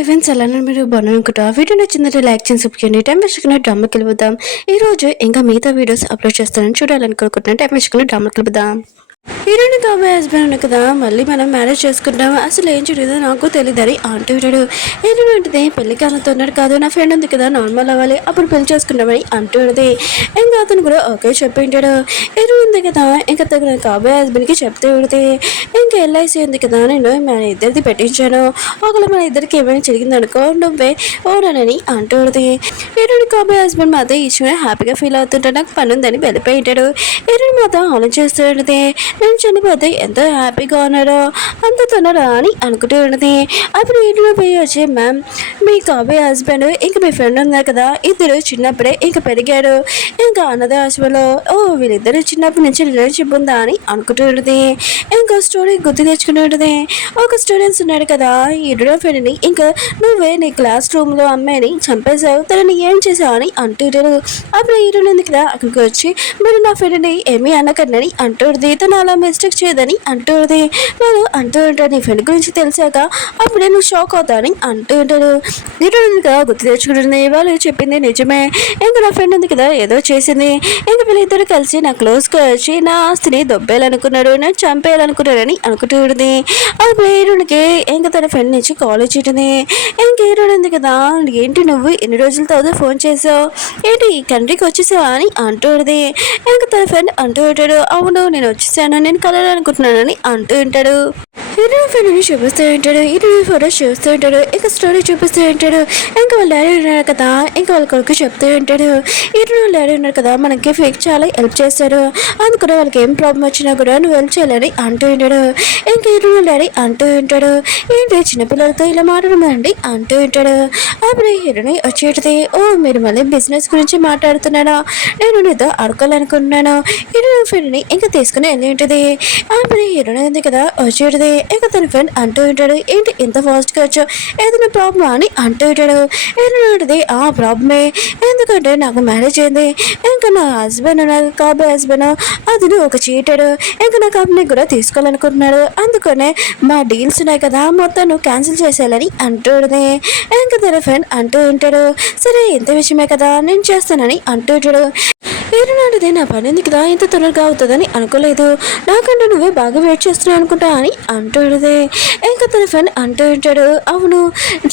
Events ఎలా మీరు బాగుంఅనుకుంటా video నచ్చిందంటే లైక్ చేసి సబ్స్క్రైబ్ టైం వేసుకున్న డ్రామాకి వెళ్ళిపోదాం. ఈ రోజు ఇంకా మిగతా వీడియోస్ అప్లోడ్ చేస్తానని చూడాలనుకుంటున్నాను. టైం వేసుకున్న డ్రామాకి వెళ్ళిపోదాం. హీరోని కాబోయే హస్బెండ్ కదా మళ్ళీ మనం మ్యారేజ్ చేసుకుంటాం, అసలు ఏం జరిగిందో నాకు తెలియదని అంటాడు. ఏంటంటే పెళ్లికి అమ్ముతున్నాడు కాదు, నా ఫ్రెండ్ ఉంది కదా నార్మల్ అవ్వాలి అప్పుడు పెళ్లి చేసుకుంటామని అంటుంది. ఇంకా అతను కూడా ఓకే చెప్పింటాడు. హీరో ఉంది కదా ఇంకా తగిన కాబోయే హస్బెండ్కి చెప్తే ఉడితే ఇంకా ఎల్ఐసి ఉంది కదా నేను మన ఇద్దరిది పెట్టించాను, ఒకవేళ మన ఇద్దరికి ఏమైనా జరిగింది అనుకో నువ్వే ఓనని అంటుంది. హీరోని కాబోయే హస్బెండ్ మాత్రం ఇచ్చిన హ్యాపీగా ఫీల్ అవుతుంటే నాకు పని ఉందని వెళ్ళిపోయింటాడు. హీరోని మాత్రం ఆలోచిస్తుంటే నేను చనిపోతే ఎంత హ్యాపీగా ఉన్నాడో అంత తొందర అని అనుకుంటూ ఉన్నది. అప్పుడు ఇంట్లో పోయి వచ్చి మ్యామ్ మీ కాబోయే హస్బెండ్ ఇంకా మీ ఫ్రెండ్ ఉన్నారు కదా ఇద్దరు చిన్నప్పుడే ఇంకా పెరిగాడు, ఇంకా అన్నదాశ్వలో ఓ వీళ్ళిద్దరు చిన్నప్పటి నుంచి రిలేషన్షిప్ ఉందా అని అనుకుంటూ ఉన్నది. ఇంకా స్టోరీ గుర్తు తెచ్చుకుని ఉంటుంది. ఒక స్టూడెంట్స్ ఉన్నాడు కదా ఇద్దరు ఫ్రెండ్ని ఇంకా నువ్వే నీ క్లాస్ రూమ్లో అమ్మాయిని చంపేశావు, తనని ఏం చేసావు అని అంటుంటారు. అప్పుడు హీరోయిన్ ఉంది కదా అక్కడికి వచ్చి మీరు నా ఫ్రెండ్ని ఏమీ అనకండి అంటుంది, తను అలా మిస్టేక్ చేయదని అంటుంది. వాళ్ళు అంటూ ఉంటాడు నీ ఫ్రెండ్ గురించి తెలిసాక అప్పుడే నువ్వు షాక్ అవుతావని అంటూ ఉంటాడు. హీరోయిన్ కదా గుర్తు తెచ్చుకుంటుంది, వాళ్ళు చెప్పింది నిజమే, ఇంకా నా ఫ్రెండ్ ఉంది కదా ఏదో చేసింది, ఇంకా వీళ్ళిద్దరు కలిసి నా క్లోజ్గా వచ్చి నా ఆస్తిని దొబ్బేయాలనుకున్నాడు, నేను చంపేయాలనుకున్నాడని అనుకుంటూ ఉంటుంది. అప్పుడు హీరోయిన్కి ఇంకా తన ఫ్రెండ్ నుంచి కాల్ వచ్చింటుంది. ఇంక హీరోయిన్ ఉంది కదా ఏంటి నువ్వు ఎన్ని రోజుల తర్వాత ఫోన్ చేసావు, ఏంటి ఈ కంట్రీకి వచ్చేసావా అని అంటుంది. ఇంకా తన ఫ్రెండ్ అంటూ ఉంటాడు అవును నేను వచ్చేసాను, నేను కలవాలనుకుంటున్నానని అంటూ ఉంటాడు. హీరోయిన్ ఫ్రెండ్ని చూపిస్తూ ఉంటాడు, హీరోయిన్ ఫోటోస్ చూస్తూ ఉంటాడు, ఇంకా స్టోరీ చూపిస్తూ ఉంటాడు. ఇంకా వాళ్ళ డాడీ ఉన్నారు కదా ఇంకా వాళ్ళ కొడుకు చెప్తూ ఉంటాడు హీరోయిన్ వాళ్ళ డాడీ ఉన్నారు కదా మనకి ఫేక్ చాలా హెల్ప్ చేస్తారు, అందుకనే వాళ్ళకి ఏం ప్రాబ్లం వచ్చినా కూడా నువ్వు హెల్ప్ చేయాలని అంటూ ఉంటాడు. ఇంకా హీరోయిన్ వాళ్ళ డాడీ అంటూ ఉంటాడు ఏంటి చిన్నపిల్లలతో ఇలా మాట్లాడమండి అంటూ ఉంటాడు. అప్పుడు హీరోయిన్ వచ్చేటిది ఓ మీరు మళ్ళీ బిజినెస్ గురించి మాట్లాడుతున్నారా, నేను నీతో అడగాలనుకుంటున్నాను. హీరోయిన్ ఫ్రెండ్ని ఇంకా తీసుకుని వెళ్ళి ఉంటుంది. అప్పుడు హీరోయిన్ ఉంది కదా వచ్చేటిది ఇంకా తన ఫ్రెండ్ అంటూ ఉంటాడు ఏంటి ఇంత ఫాస్ట్గా వచ్చావు ఏదైనా ప్రాబ్లమ్ అని అంటూ ఉంటాడు. ఏంటంటే ఆ ప్రాబ్లమే, ఎందుకంటే నాకు మ్యారేజ్ అయింది, ఇంకా నా హస్బెండ్ నాకు కాబోయే హస్బెండ్ అతను ఒక చీటాడు, ఇంకా నా కంపెనీ కూడా తీసుకోవాలనుకుంటున్నాడు, అందుకనే మా డీల్స్ ఉన్నాయి కదా మొత్తం నువ్వు క్యాన్సిల్ చేసేయాలని అంటుంది. ఇంకా తన ఫ్రెండ్ అంటూ ఉంటాడు సరే ఇంత విషయమే కదా నేను చేస్తానని అంటూ ఉంటాడు. ఏరునాటిది నా పని ఉంది కదా ఇంత తొందరగా అవుతుందని అనుకోలేదు, నాకంటే నువ్వే బాగా వెయిట్ చేస్తున్నావు అనుకుంటా అని అంటుంది. ఇంకా తన ఫ్రెండ్ అంటూ ఉంటాడు అవును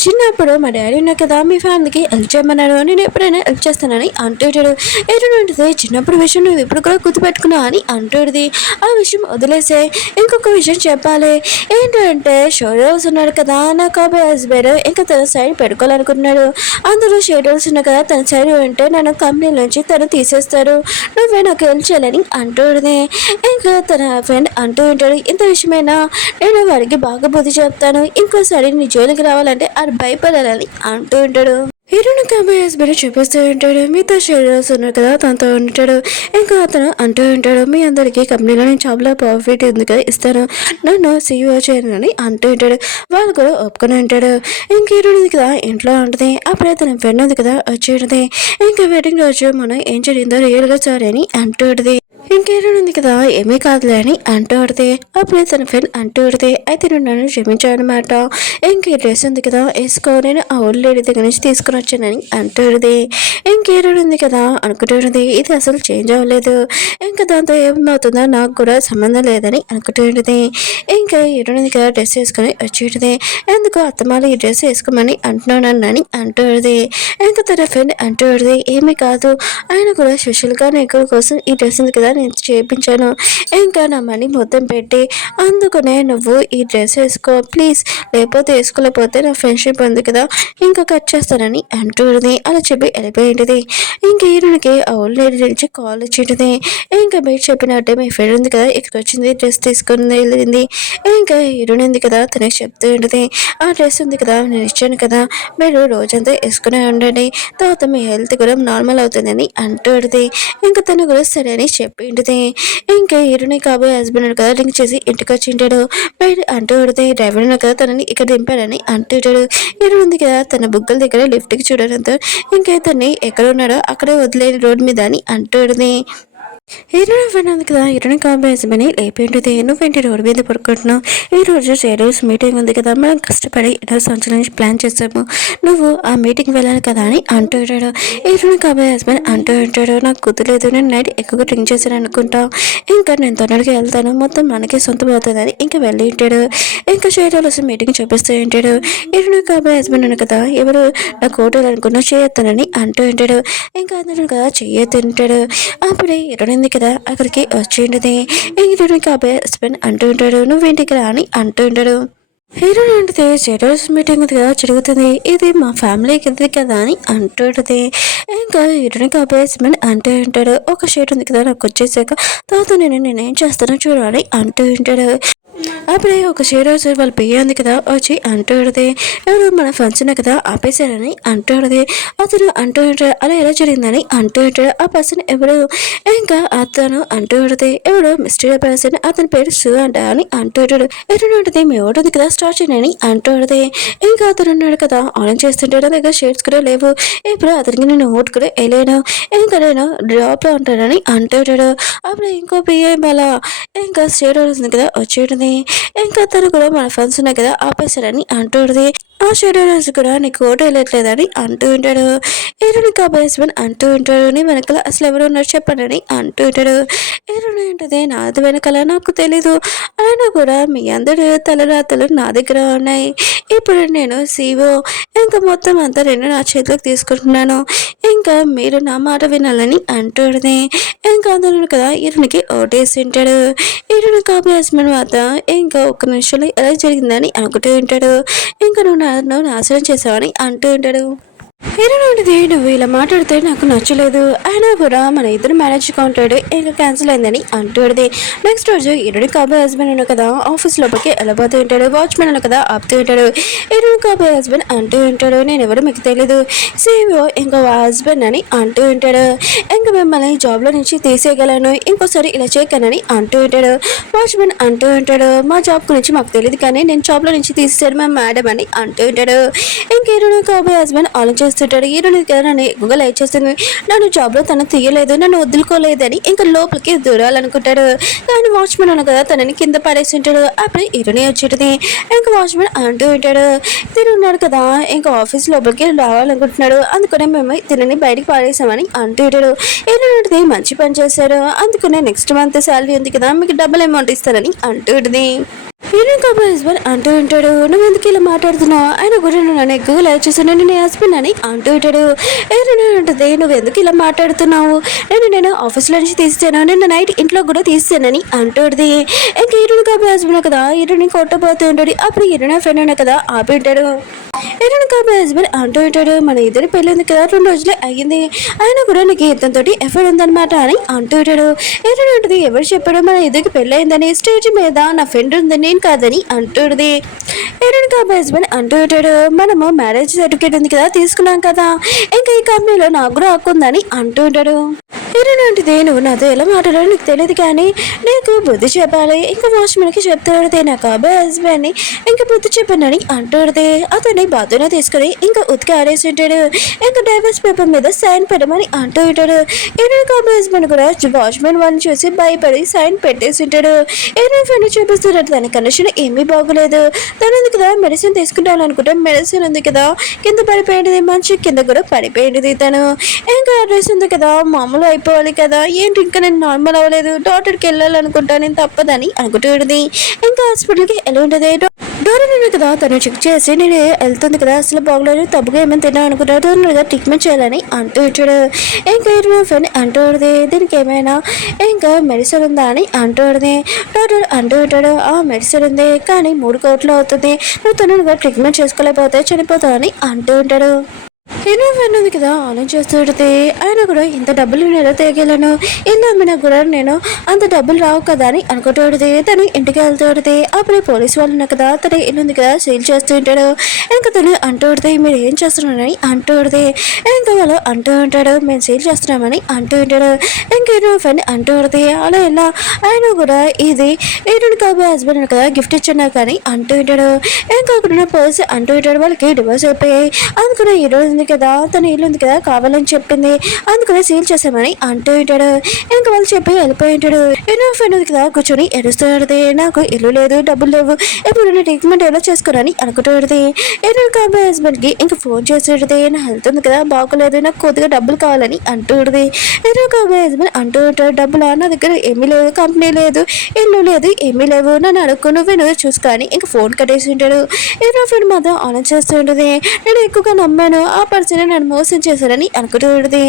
చిన్నప్పుడు మా డాడీ ఉన్నా కదా మీ ఫ్యామిలీకి హెల్ప్ చేయమన్నాడు, నేను ఎప్పుడైనా హెల్ప్ చేస్తానని అంటుంటాడు. ఏరునాటిది చిన్నప్పుడు విషయం నువ్వు ఇప్పుడు కూడా గుర్తుపెట్టుకున్నావు అని అంటుంది. ఆ విషయం వదిలేసే ఇంకొక విషయం చెప్పాలి, ఏంటంటే షోరూమ్స్ ఉన్నాడు కదా నా కాబోయే హస్బెండ్ ఇంకా తన సైడ్ పెట్టుకోవాలనుకుంటున్నాడు, అందరూ షేడోల్స్ ఉన్నాయి కదా తన సైడ్ ఉంటే నన్ను కంపెనీ నుంచి తను తీసేస్తాడు, నువ్వే నాకు హెల్ప్ చేయాలని అంటుంది. ఇంకా తన ఫ్రెండ్ అంటూ ఉంటాడు ఇంత విషయమైనా నేను వారికి బాగా బుద్ధి చెప్తాను, ఇంకోసారి నీ జోలికి రావాలంటే అది భయపడాలని అంటూ ఉంటాడు. హీరోని కాబోయే హస్బెండ్ చూపిస్తూ ఉంటాడు మీతో షేర్స్ ఉన్నారు కదా తనతో ఉంటాడు. ఇంకా అతను అంటూ ఉంటాడు మీ అందరికీ కంపెనీలో నేను జాబ్లో ప్రాఫిట్ ఉంది కదా ఇస్తాను, నన్ను సీఈఓ చేయను అని అంటూ ఉంటాడు. వాళ్ళు కూడా ఒప్పుకొని ఉంటాడు. ఇంక హీరోని కదా ఇంట్లో ఉంటుంది. అప్పుడే తన ఫ్రెండ్ ఉంది కదా వచ్చేది. ఇంకా వెడ్డింగ్ రోజు మనం ఏం జరిగిందో రియల్గా సారీ అని అంటుంది. ఇంకేమైనా ఉంది కదా ఏమీ కాదులే అని అంటుంది. అప్పుడే తన ఫ్రెండ్ అంటుంది అయితే నేను నన్ను క్షమించానమాట, ఇంక డ్రెస్ ఉంది కదా వేసుకో నేను ఆ ఓల్డ్ లేడీ దగ్గర నుంచి తీసుకుని వచ్చానని అంటుంది. ఇంకేమైనా ఉంది కదా అనుకుంటుంది ఇది అసలు చేంజ్ అవ్వలేదు, ఇంకా దాంతో ఏమవుతుందో నాకు కూడా సంబంధం లేదని అనుకుంటుంది. ఇంకా హీరోయిన్ కదా డ్రెస్ వేసుకొని వచ్చేది, ఎందుకు అత్తమాల ఈ డ్రెస్ వేసుకోమని అంటున్నాను అని అంటుంది. ఇంకా తన ఫ్రెండ్ అంటుంది ఏమీ కాదు ఆయన కూడా స్పెషల్గా నీకు కోసం ఈ డ్రెస్ ఉంది కదా నేను చేయించాను, ఇంకా నా మనీ మొత్తం పెట్టి అందుకనే నువ్వు ఈ డ్రెస్ వేసుకో ప్లీజ్, లేకపోతే వేసుకోలేకపోతే నా ఫ్రెండ్షిప్ ఉంది కదా ఇంకా కట్ చేస్తానని అంటుంది. అలా చెప్పి వెళ్ళిపోయింది. ఇంకా హీరోయిన్కి ఆ ఓల్డ్ లేడీ నుంచి కాల్ వచ్చింది. ఇంకా మీరు చెప్పినట్టే మీ ఫ్రెండ్ ఉంది కదా ఇక్కడికి వచ్చింది డ్రెస్ తీసుకుని వెళ్ళింది. ఇంకా హీరోయిన్ ఉంది కదా తనకి చెప్తూ ఉంటుంది ఆ డ్రెస్ ఉంది కదా నేను ఇచ్చాను కదా మీరు రోజంతా వేసుకునే ఉండండి, తర్వాత మీ హెల్త్ కూడా నార్మల్ అవుతుందని అంటుంది. ఇంకా తను కూడా సరే అని చెప్పింది. ఇంకా హీరోని కాబోయే హస్బెండ్ కదా రింగ్ చేసి ఇంటికి వచ్చింటాడు. బయట అంటుంది డ్రైవర్ కదా తనని ఇక్కడ దింపాడని అంటుంటాడు. హీరో ఉంది కదా తన బుగ్గల దగ్గర లిఫ్ట్కి చూడడంతో ఇంకా తన్ని ఎక్కడ ఉన్నాడో అక్కడే వదిలేని రోడ్డు మీద అని అంటుంది. హీరోయిన్ ఫ్రెండ్ ఉంది కదా, హీరోయిన్ కాంబినేషన్ లేపేంటిది, నువ్వేంటి రోడ్డు మీద పడుకుంటున్నావు, ఈ రోజు షేడోస్ మీటింగ్ ఉంది కదా, మనం కష్టపడి ఎన్నో సంవత్సరాల నుంచి ప్లాన్ చేసాము, నువ్వు ఆ మీటింగ్ వెళ్ళాలి కదా అని అంటూ ఉంటాడు. హీరోయిన్ కాబోయే హస్బెండ్ అంటూ ఉంటాడు, నాకు కుదరలేదు, నేను నైట్ ఎక్కువగా డ్రింక్ చేశాను అనుకుంటా, ఇంకా నేను తొందరగా వెళ్తాను, మొత్తం మనకే సొంతం అవుతుందని ఇంకా వెళ్ళి ఉంటాడు. ఇంకా షేడోస్ మీటింగ్ చూపిస్తూ ఉంటాడు. హీరోయిన్ కాబోయే హస్బెండ్ అని కదా, ఎవరు నా కోటలు అనుకున్నా చేయొత్తానని అంటూ ఉంటాడు. ఇంకా అందరూ కదా చేయొత్తుంటాడు. అప్పుడే హీరోయిన్ కదా అక్కడికి వచ్చిండది. హీరోయిన్ కాబోయే హస్బెండ్ అంటూ ఉంటాడు, నువ్వేంటి ఇక్కడ అని అంటూ ఉంటాడు. హీరోయిన్ అంటే షేడోస్ మీటింగ్ కదా జరుగుతుంది, ఇది మా ఫ్యామిలీకి ఇది కదా అని అంటుంటది. ఇంకా హీరోయిన్ కాబోయే హస్బెండ్ అంటూ ఉంటాడు, ఒక షేడ్ ఉంది కదా నాకు వచ్చేసాక తర్వాత నేనేం చేస్తానో చూడాలి అంటూ ఉంటాడు. అప్పుడే ఒక షేరోజు వాళ్ళ పియ్య ఉంది కదా వచ్చి అంటూడది, ఎవరు మన ఫంక్షన్ కదా ఆపేశారని అంటూడది. అతను అంటూ ఉంటాడు, అలా ఎలా జరిగిందని అంటూ ఉంటాడు. ఆ పర్సన్ ఎవరు, ఇంకా అతను అంటూ ఉంటుంది, ఎవడు మిస్టరీ పర్సన్, అతని పేరు సు అంట అని అంటూ ఉంటాడు. ఎటు ఉంటుంది మీ ఓటు ఉంది కదా స్టార్ట్ చేయని అంటూ ఉంటుంది. ఇంకా అతను ఉన్నాడు కదా ఆన్ చేస్తుంటాడు, దగ్గర షేడ్స్ కూడా లేవు, ఇప్పుడు అతనికి నేను ఓటు కూడా వేయలేను, ఇంకా నేను డ్రాప్ లో ఉంటానని అంటూ ఉంటాడు. అప్పుడు ఇంకో పియ్య మళ్ళా ఇంకా షేడ్ ఉంది కదా వచ్చేటది. ఇంకా తను కూడా మన ఫ్రెండ్స్ ఉన్నాయి కదా ఆపేశారని అంటుంది. ఆ షెడ్యూలర్స్ కూడా నీకు ఓటు వెళ్ళట్లేదని అంటూ ఉంటాడు. హీరోని కాబోయే హస్బెండ్ అంటూ ఉంటాడు, నీ వెనకాల అసలు ఎవరు ఉన్నారు చెప్పండి అంటూ ఉంటాడు. హీరోని ఏంటది, నాది వెనకాల నాకు తెలీదు, అయినా కూడా మీ అందరి తలరాతలు నా దగ్గర ఉన్నాయి, ఇప్పుడు నేను సీఓ, ఇంకా మొత్తం అంతా నేను నా చేతిలోకి తీసుకుంటున్నాను, ఇంకా మీరు నా మాట వినాలని అంటుంది. ఇంకా అందరూ కదా హీరోనికి ఓటేసి ఉంటాడు. హీరోని కాబోయే హస్బెండ్ మాత్రం ఇంకా ఒక్క నిమిషంలో ఎలా జరిగిందని అనుకుంటూ ఉంటాడు. ఇంకా నువ్వు నాశనం చేసావని అంటూ ఉంటాడు. హీరోయిన్ ఉంటుంది, నువ్వు ఇలా మాట్లాడితే నాకు నచ్చలేదు, అయినా కూడా మన ఇద్దరు మ్యారేజ్ కాంటాడు ఇంకా క్యాన్సిల్ అయిందని అంటుంది. నెక్స్ట్ రోజు హీరోయిన్ కాబోయే హస్బెండ్ ఉన్నాడు కదా ఆఫీస్ లోపలికి వెళ్ళబోతూ ఉంటాడు. వాచ్మెన్ అన్న కదా ఆపుతూ ఉంటాడు. హీరోయిన్ కాబోయే హస్బెండ్ అంటూ ఉంటాడు, నేను ఎవరు మీకు తెలీదు, సీఈఓ ఇంకా హస్బెండ్ అని అంటూ ఉంటాడు. ఇంకా మిమ్మల్ని జాబ్లో నుంచి తీసేయగలను, ఇంకోసారి ఇలా చేయగలనని అంటూ ఉంటాడు. వాచ్మెన్ అంటూ ఉంటాడు, మా జాబ్ గురించి మాకు తెలియదు కానీ నేను జాబ్లో నుంచి తీసేసాడు మా మేడం అని అంటూ ఉంటాడు. ఇంక హీరోయిన్ కాబోయే హస్బెండ్ ఆలోచిస్తాడు, హీరోయిన్ కదా నన్ను ఎక్కువగా లైక్ చేస్తుంది, నన్ను జాబ్లో తను తీయలేదు, నన్ను వదులుకోలేదని ఇంకా లోపలికి దూరాలనుకుంటాడు. కానీ వాచ్మెన్ అన్న కదా తనని కింద పడేసి ఉంటాడు. అప్పుడు హీరోయిన్ వచ్చేటది. ఇంకా వాచ్మెన్ అంటూ ఉంటాడు, తిని ఉన్నాడు కదా ఇంకా ఆఫీస్ లోపలికి రావాలనుకుంటున్నాడు, అందుకనే మేము తినని బయటికి పాడేసామని అంటూ ఉంటాడు. హీరోయిన్ మంచి పని చేశాడు, అందుకనే నెక్స్ట్ మంత్ శాలరీ ఉంది కదా మీకు డబుల్ అమౌంట్ ఇస్తారని అంటూ ఉంటుంది. హీరోయిన్ కాబోయే హస్బెండ్ అంటూ ఉంటాడు, నువ్వు ఎందుకు ఇలా మాట్లాడుతున్నావు, ఆయన కూడా నన్ను ఎక్కువ లైక్ చేశాను, నేను హస్బెండ్ అని అంటూ ఉంటాడు. హీరోయిన్ ఉంటుంది, నువ్వు ఎందుకు ఇలా మాట్లాడుతున్నావు, నేను ఆఫీస్లో నుంచి తీసాను, నిన్న నైట్ ఇంట్లో కూడా తీసానని అంటుంది. ఇంకా హీరోయిన్ కాబోయే హస్బెండ్ కదా హీరోయిన్ కొట్టబోతూ ఉంటాడు. అప్పుడు హీరోయిన్ ఫ్రెండ్ అనే కదా ఆపి ఉంటాడు. హీరోయిన్ కాబోయే హస్బెండ్ అంటూ ఉంటాడు, మన ఇద్దరు పెళ్ళి ఉంది కదా 2 రోజులే అయ్యింది, అయినా కూడా నీకు ఇతనితో ఎఫర్ట్ ఉందన్నమాట అని అంటూ ఉంటాడు. హీరోయిన్ ఉంటుంది, ఎవరు చెప్పాడు మన ఇద్దరికి పెళ్ళి అయిందని, స్టేజ్ మీద నా ఫ్రెండ్ ఉంది నేను కాదని అంటుంది. హీరోయిన్ కాబోయే హస్బెండ్ అంటూ ఉంటాడు, మనము మ్యారేజ్ సర్టిఫికేట్ ఉంది కదా తీసుకున్నాం కదా, ఇంకా ఈ కంపెనీలో నాకు కూడా హక్కు ఉందని అంటూ ఉంటాడు. హీరోయిన్ అంటే నువ్వు నాతో ఎలా మాట్లాడాలో నీకు తెలియదు కానీ నీకు బుద్ధి చెప్పాలి, ఇంకా వాచ్మెన్కి చెప్తాడు నా కాబోయే హస్బెండ్ని ఇంకా బుద్ధి చెప్పానని అంటాడు. అతన్ని బాత్రూంలో తీసుకుని ఇంకా ఉతికి ఆడేసి ఉంటాడు. ఇంకా డైవర్స్ పేపర్ మీద సైన్ పెట్టమని అంటూ ఉంటాడు. హీరోయిన్ కాబోయే హస్బెండ్ కూడా వాచ్మెన్ వాళ్ళని చూసి భయపడి సైన్ పెట్టేసి ఉంటాడు. హీరోయిన్ ఫ్రెండ్ చూపిస్తున్నాడు, తన కండిషన్ ఏమీ బాగోలేదు, తను ఉంది కదా మెడిసిన్ తీసుకుంటాను అనుకుంటే మెడిసిన్ ఉంది కదా కింద పడిపోయింది, మంచి కింద కూడా పడిపోయింది, తను ఇంకా అడ్రస్ ఉంది కదా మామూలు అయిపోవాలి కదా, ఏంటి ఇంకా నేను నార్మల్ అవ్వలేదు, డాక్టర్కి వెళ్ళాలనుకుంటా నేను తప్పదని అనుకుంటుంది. ఇంకా హాస్పిటల్కి వెళ్ళి ఉంటుంది. డోర్ కదా తను చెక్ చేసి నేను వెళ్తుంది కదా అసలు బాగోలేదు, తప్పుగా ఏమైనా తిన్నా అనుకుంటా, తొందరగా ట్రీట్మెంట్ చేయాలని అంటూ ఇచ్చాడు. ఇంకా ఫ్రెండ్ అంటూది, దీనికి ఏమైనా ఇంకా మెడిసిన్ ఉందా అని అంటూది. డాక్టర్ అంటూ ఉంటాడు, ఆ మెడిసిన్ ఉంది కానీ 3 కోట్లు అవుతుంది, నువ్వు తొందరగా ట్రీట్మెంట్ చేసుకోలేకపోతే చనిపోతావు అని అంటూ ఉంటాడు. హీరోయిన్ ఉంది కదా ఆలోచన చేస్తుంటే ఆయన కూడా ఇంత డబ్బులు నేను ఎలా తేగలను, ఇలా అమ్మినా కూడా నేను అంత డబ్బులు రావు కదా అని అనుకుంటుంది. తను ఇంటికి వెళ్తుంటే అప్పుడే పోలీసు వాళ్ళు ఉన్నా కదా తను ఇల్లు ఉంది కదా సేల్ చేస్తూ ఉంటాడు. ఇంకా తను అంటూడితే మీరు ఏం చేస్తున్నారని అంటూడితే ఇంకా వాళ్ళు అంటూ ఉంటాడు మేము సేల్ చేస్తున్నామని అంటూ ఉంటాడు. ఇంకా హీరోయిన్ అంటూడితే అలా ఇలా ఆయన కూడా ఇది హీరోయిన్ కాబోయే హస్బెండ్ కదా గిఫ్ట్ ఇచ్చాను కానీ అంటూ ఉంటాడు. ఇంకా అక్కడ ఉన్న పర్స్ అంటూ ఉంటాడు వాళ్ళకి డివోర్స్ అయిపోయాయి, అందుకనే హీరోయిన్ కదా తన ఇల్లు ఉంది కదా కావాలని చెప్పింది, అందుకనే సీల్ చేసామని అంటూ ఉంటాడు. ఇంకా వాళ్ళు చెప్పి వెళ్ళిపోయి ఉంటాడు. ఎన్నో ఫ్రెండ్ ఉంది కదా కూర్చొని ఎడుస్తూ ఉంటుంది. నాకు ఇల్లు లేదు, డబ్బులు లేవు, ఇప్పుడు నేను ట్రీట్మెంట్ ఎలా చేసుకోరని అనుకుంటూ ఉంటుంది. ఎన్నో కాబోయే హస్బెండ్ కి ఇంకా ఫోన్ చేసి ఉంటుంది. నా హెల్త్ ఉంది కదా బాగోలేదు, నాకు కొద్దిగా డబ్బులు కావాలని అంటూ ఉంటుంది. ఎన్నో కాబోయే హస్బెండ్ అంటూ ఉంటాడు, డబ్బులు నా దగ్గర ఏమీ లేదు, కంపెనీ లేదు, ఇల్లు లేదు, ఏమీ లేవు, నన్ను అడుక్కు నువ్వు చూసుకొని ఇంకా ఫోన్ కట్టేసి ఉంటాడు. ఎన్నో ఫ్రెండ్ మాత్రం ఆలోచిస్తూ ఉంటుంది. నేను ఎక్కువగా నమ్మాను, ఆ పర్సన్ నన్ను మోసం చేశారని అనుకుంటూ ఉంటుంది.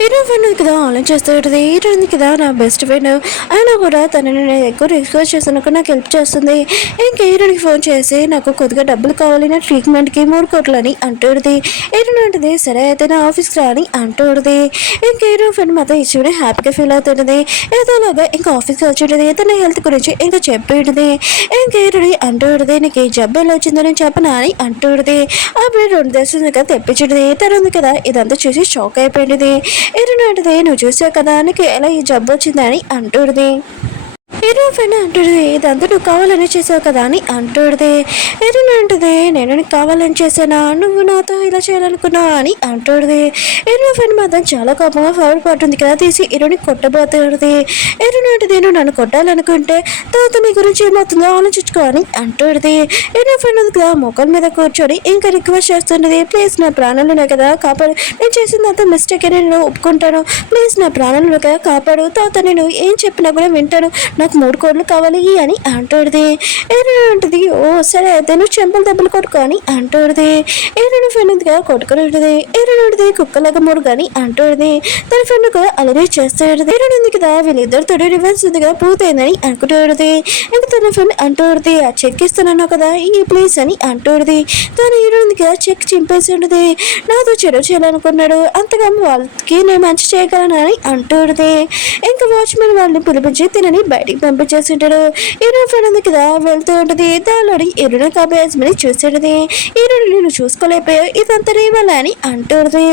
హీరో ఫ్రెండ్ కదా ఆన్లైన్ చేస్తూ ఉంటుంది. హీరో ఉంది కదా నా బెస్ట్ ఫ్రెండ్, అయినా కూడా తనని నేను ఎక్కువ రిక్వెస్ట్ చేసినాక నాకు హెల్ప్ చేస్తుంది. ఇంకా హీరోకి ఫోన్ చేసి నాకు కొద్దిగా డబ్బులు కావాలి, నా ట్రీట్మెంట్కి 3 కోట్లు అని అంటుంది. హీరో అంటుంది సరే అయితే నా ఆఫీస్కి రాని అంటుంది. ఇంకా హీరో ఫ్రెండ్ మాత్రం ఇచ్చి హ్యాపీగా ఫీల్ అవుతుంటుంది. ఏదోలాగా ఇంకా ఆఫీస్కి వచ్చి ఉంటుంది. తన హెల్త్ గురించి ఇంకా చెప్పి ఉంటుంది. ఇంకా హీరోని అంటుంది నీకు ఈ జబ్బు ఎలా వచ్చిందని చెప్పనా అని అంటుంది. అప్పుడు 2 దశలు కదా తెప్పించింది. తను కదా ఇదంతా చూసి షాక్ అయిపోయింది. ఎరునంటది నువ్వు చూసావు కదా నీకు ఎలా ఈ జబ్బు వచ్చిందని అంటుంది. హీరో ఫ్రెండ్ అంటుంది ఇదంతా నువ్వు కావాలని చేసావు కదా అని అంటుంది. హీరోయిన్ అంటుంది నేను నీకు కావాలని చేశానా, నువ్వు నాతో ఇలా చేయాలనుకున్నా అని అంటుంది. హీరో ఫ్రెండ్ మాత్రం చాలా కోపంగా ఫోన్ పడుతుంది కదా తీసి హీరోని కొట్టబోతుంది. హీరోయిన్ అంటుంది నువ్వు నన్ను కొట్టాలనుకుంటే తర్వాత నీ గురించి ఏమవుతుందో ఆలోచించుకో అని అంటుంది. హీరో ఫ్రెండ్ ఉంది కదా మొక్కల మీద కూర్చొని ఇంకా రిక్వెస్ట్ చేస్తుంటుంది ప్లీజ్ నా ప్రాణాలు కదా కాపాడు, నేను చేసిందంతా మిస్టేక్ అని నేను ఒప్పుకుంటాను, ప్లీజ్ నా ప్రాణాలు కదా కాపాడు, తర్వాత నేను ఏం చెప్పినా కూడా వింటాను, నాకు 3 కోట్లు కావాలి అని అంటుంది. ఏదైనా ఉంటుంది ఓ సరే అయితే నువ్వు చెంపలు దెబ్బలు కొట్టుకో అని అంటుంది. ఏదైనా ఫ్రెండ్ ఉంది కదా కొట్టుకుని ఉంటుంది. ఏదైనా ఉంటుంది కుక్కలాగా మూడు కానీ అంటుంది. తన ఫ్రెండ్ కూడా అలాగే చేస్తూ ఉంటుంది. ఏదైనా ఉంది కదా వీళ్ళిద్దరితో రివర్స్ ఉంది కదా పూర్తయిందని అనుకుంటుంది. ఇంకా తన ఫ్రెండ్ అంటుంది ఆ చెక్ ఇస్తున్నాను కదా ఈ ప్లీజ్ అని అంటుంది. తను హీరో ఉంది కదా చెక్ చింపేసి ఉంటుంది. నాతో చెడు చేయాలనుకున్నాడు, అంతగా వాళ్ళకి నేను మంచి చేయగలనని అంటుంది. ఇంకా వాచ్మెన్ వాళ్ళని పిలిపించి తినని బయటికి పంపించేసి ఉంటాడు. హీరో ఫ్రెండ్ ఉంది కదా వెళ్తూ ఉంటుంది. దానిలోని హీరోని కాబోయే హస్బెండ్ చూస్తుంటది. హీరోని నేను చూసుకోలేకపోయావు ఇదంతా నీ వల్ల అని అంటుంది.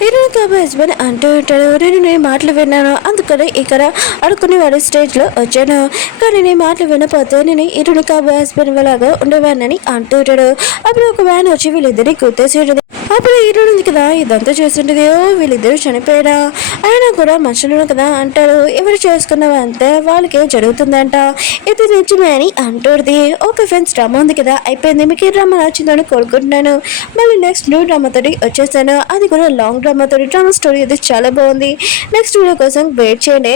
హీరోని కాబోయే హస్బెండ్ అంటూ ఉంటాడు నేను నీ మాటలు విన్నాను, అందుకని ఇక్కడ అడుకునే వాడి స్టేజ్లో వచ్చాను, కానీ నీ మాటలు వినపోతే నేను హీరోని కాబోయే హస్బెండ్ లాగా ఉండేవాడిని అంటూ ఉంటాడు. అప్పుడు ఒక వ్యాన్ వచ్చి వీళ్ళిద్దరిని గుర్తేసి ఉంటుంది. అప్పుడు హీరో ఉంది కదా ఇదంతా చేస్తుంటది ఓ వీళ్ళిద్దరు చనిపోయాడా, అయినా కూడా మనుషులు కదా అంటారు, ఎవరు చేసుకున్నావంటే వాళ్ళకి జరుగుతుందంట, ఇది నిజమే అని అంటుంది. ఓకే ఫ్రెండ్స్ డ్రామా ఉంది కదా అయిపోయింది, మీకు ఈ డ్రామా నచ్చిందని కోరుకుంటున్నాను. మళ్ళీ నెక్స్ట్ న్యూ డ్రామాతోటి వచ్చేసాను, అది కూడా లాంగ్ డ్రామాతోటి డ్రామా స్టోరీ ఇది చాలా బాగుంది. నెక్స్ట్ వీడియో కోసం వెయిట్ చేయండి.